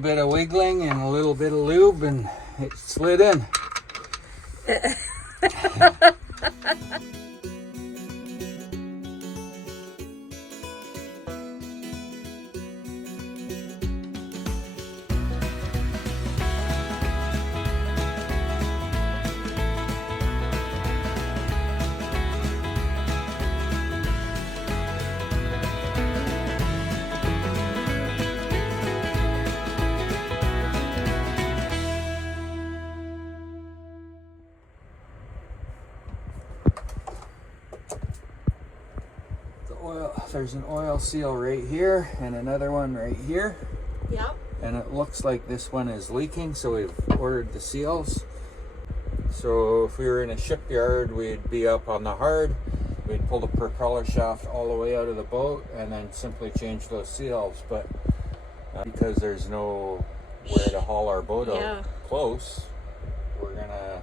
bit of wiggling and a little bit of lube, and it slid in. There's an oil seal right here and another one right here. Yep. And it looks like this one is leaking, so we've ordered the seals. So if we were in a shipyard, we'd be up on the hard, we'd pull the propeller shaft all the way out of the boat and then simply change those seals. But because there's no where to haul our boat out close, we're gonna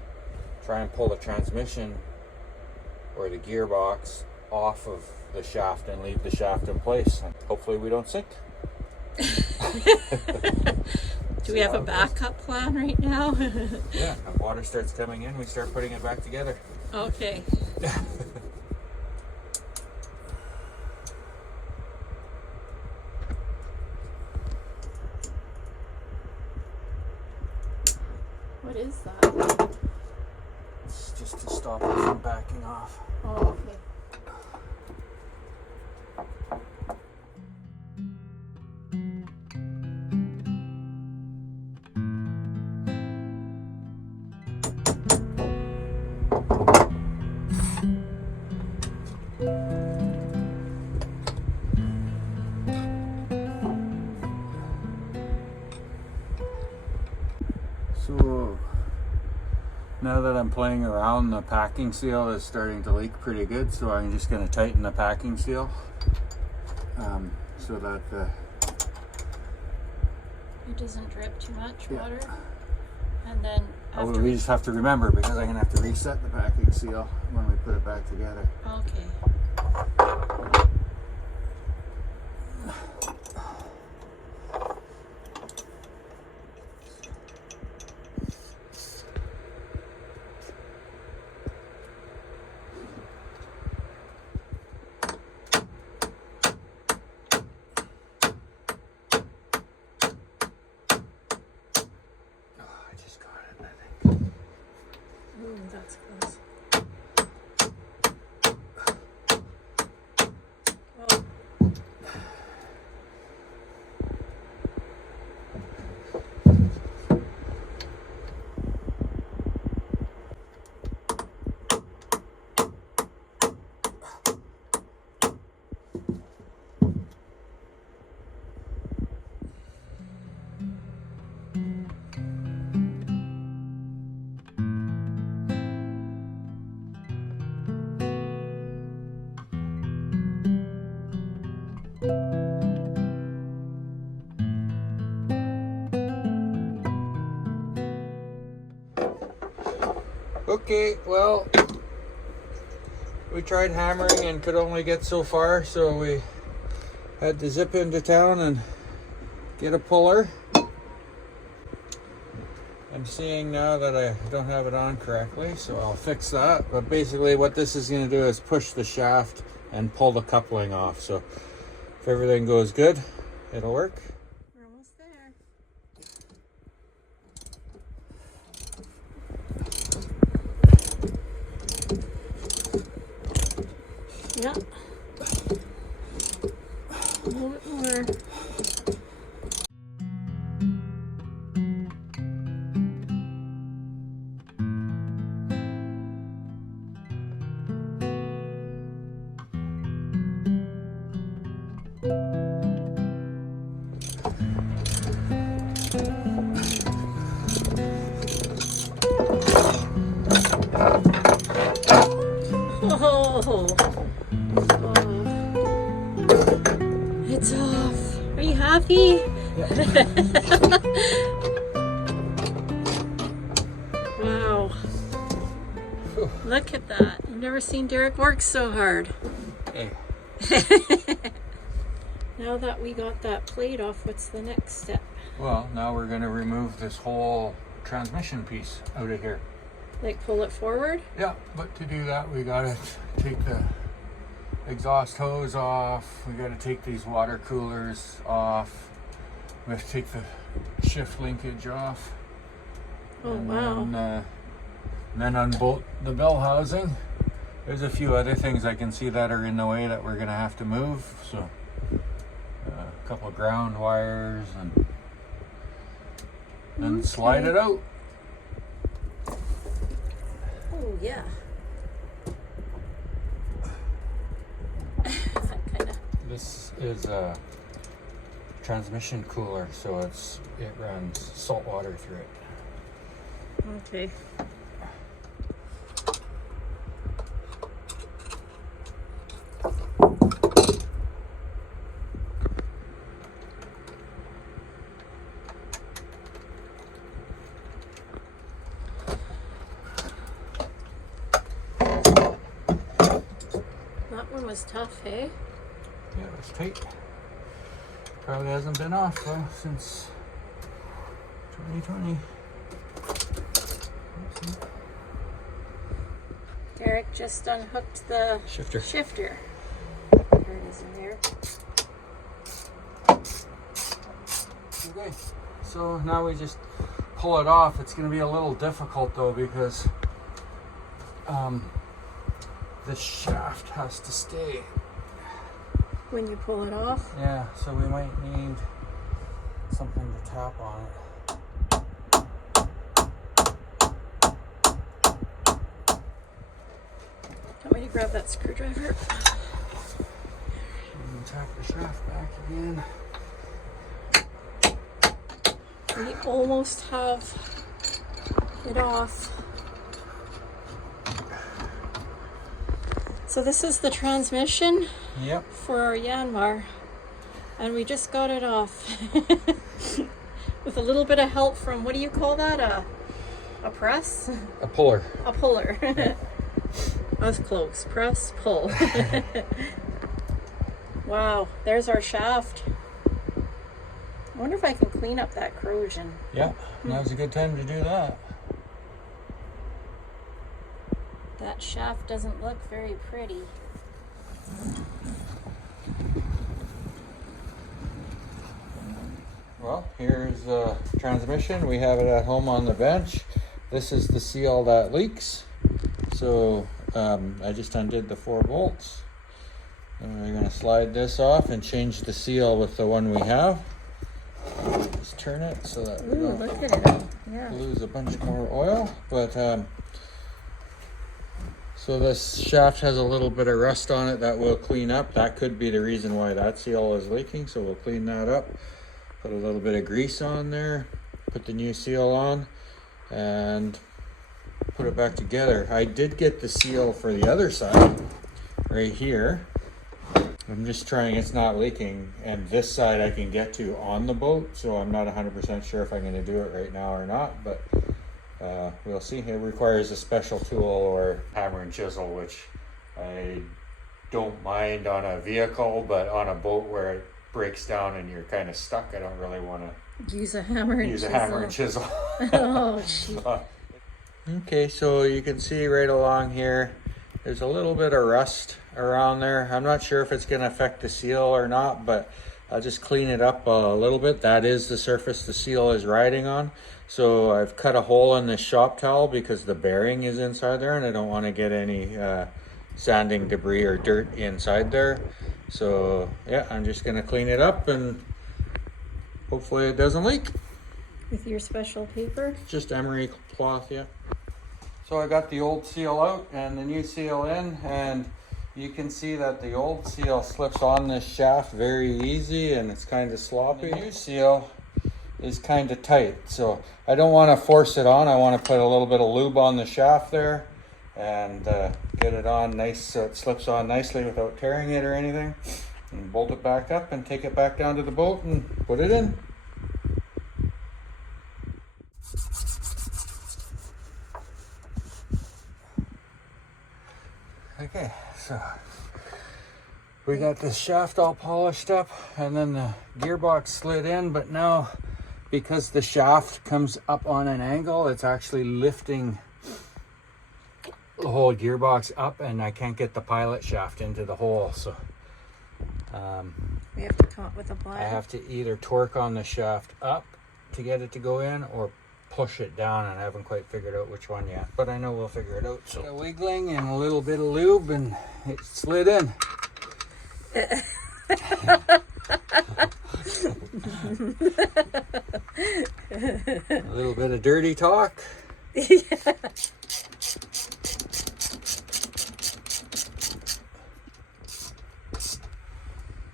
try and pull the transmission or the gearbox off of the shaft and leave the shaft in place, and hopefully we don't sink. Do we have a backup plan right now? Yeah, if water starts coming in, we start putting it back together. Okay. What is that? It's just to stop it from backing off. Oh, okay. So now that I'm playing around, the packing seal is starting to leak pretty good, so I'm just going to tighten the packing seal so that it doesn't drip too much water. And then after we just have to remember, because I'm going to have to reset the packing seal when we put it back together. Okay. That's close. Oh. Okay, well, we tried hammering and could only get so far, so we had to zip into town and get a puller. I'm seeing now that I don't have it on correctly, so I'll fix that. But basically what this is going to do is push the shaft and pull the coupling off. So if everything goes good, it'll work. We're almost there. Yep. A little bit more. Oh. It's off. Are you happy? Yeah. Wow. Look at that. I've never seen Derek work so hard. Hey. Now that we got that plate off, what's the next step? Well, now we're going to remove this whole transmission piece out of here. Like pull it forward? Yeah, but to do that, we got to take the exhaust hose off. We got to take these water coolers off. We have to take the shift linkage off. Oh, wow. And then unbolt the bell housing. There's a few other things I can see that are in the way that we're going to have to move. So a couple of ground wires and then slide it out. Oh, yeah. This is a transmission cooler, so it runs salt water through it. Okay. That one was tough, hey? Yeah, it was tight. Probably hasn't been off though since 2020. Derek just unhooked the Shifter. There it is in there. Okay, so now we just pull it off. It's going to be a little difficult though because the shaft has to stay. When you pull it off? Yeah, so we might need something to tap on it. Want me to grab that screwdriver? And tap the shaft back again. We almost have it off. So this is the transmission Yep. for our Yanmar, and we just got it off with a little bit of help from, what do you call that? A press? A puller. A puller. I was close. Press, pull. Wow, there's our shaft. I wonder if I can clean up that corrosion. Yeah, now's a good time to do that. That shaft doesn't look very pretty. Well, here's the transmission. We have it at home on the bench. This is the seal that leaks. So I just undid the 4 bolts. And we're going to slide this off and change the seal with the one we have. Just turn it so that we don't look at it. Yeah. lose a bunch more oil. But so this shaft has a little bit of rust on it that we'll clean up. That could be the reason why that seal is leaking. So we'll clean that up. Put a little bit of grease on there. Put the new seal on and put it back together. I did get the seal for the other side right here. I'm just trying, it's not leaking, and this side I can get to on the boat, so I'm not 100% sure if I'm going to do it right now or not, but we'll see. It requires a special tool or hammer and chisel, which I don't mind on a vehicle, but on a boat where it breaks down and you're kind of stuck, I don't really want to use a hammer and chisel. Oh, gee. Okay, so you can see right along here, there's a little bit of rust around there. I'm not sure if it's going to affect the seal or not, but I'll just clean it up a little bit. That is the surface the seal is riding on. So I've cut a hole in this shop towel because the bearing is inside there and I don't want to get any sanding debris or dirt inside there. So yeah, I'm just going to clean it up and hopefully it doesn't leak. With your special paper? Just emery cloth, yeah. So I got the old seal out and the new seal in, and you can see that the old seal slips on this shaft very easy and it's kind of sloppy. The new seal is kind of tight, so I don't want to force it on. I want to put a little bit of lube on the shaft there and get it on nice so it slips on nicely without tearing it or anything, and bolt it back up and take it back down to the boat and put it in. Okay, so we got the shaft all polished up and then the gearbox slid in, but now because the shaft comes up on an angle, it's actually lifting the whole gearbox up, and I can't get the pilot shaft into the hole. So we have to come up with a plan. I have to either torque on the shaft up to get it to go in, or push it down, and I haven't quite figured out which one yet, but I know we'll figure it out. So a wiggling and a little bit of lube, and it slid in. A little bit of dirty talk. Yeah.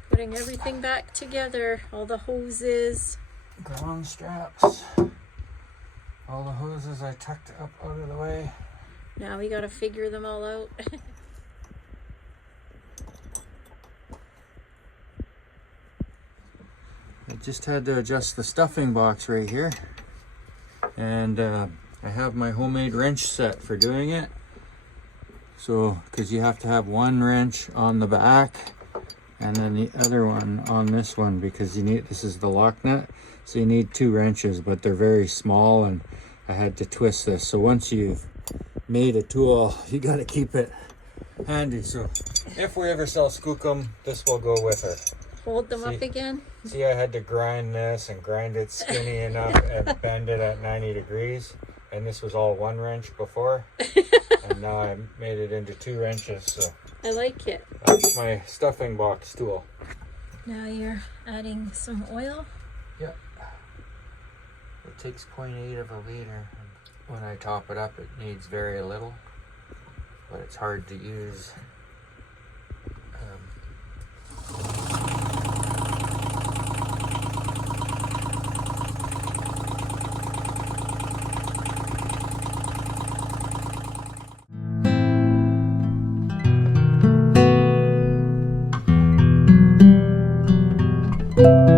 Putting everything back together, all the hoses. Ground straps. All the hoses I tucked up out of the way. Now we gotta figure them all out. I just had to adjust the stuffing box right here. And I have my homemade wrench set for doing it. So, because you have to have one wrench on the back and then the other one on this one, because you need, this is the lock nut, so you need two wrenches, but they're very small, and I had to twist this. So once you've made a tool, you got to keep it handy. So if we ever sell Skookum, this will go with her. Hold them up again. See, I had to grind this and grind it skinny enough and bend it at 90 degrees, and this was all one wrench before, and now I made it into two wrenches. So I like it. that's my stuffing box tool. Now you're adding some oil. Yep. It takes 0.8 of a liter. When I top it up, it needs very little, but it's hard to use. You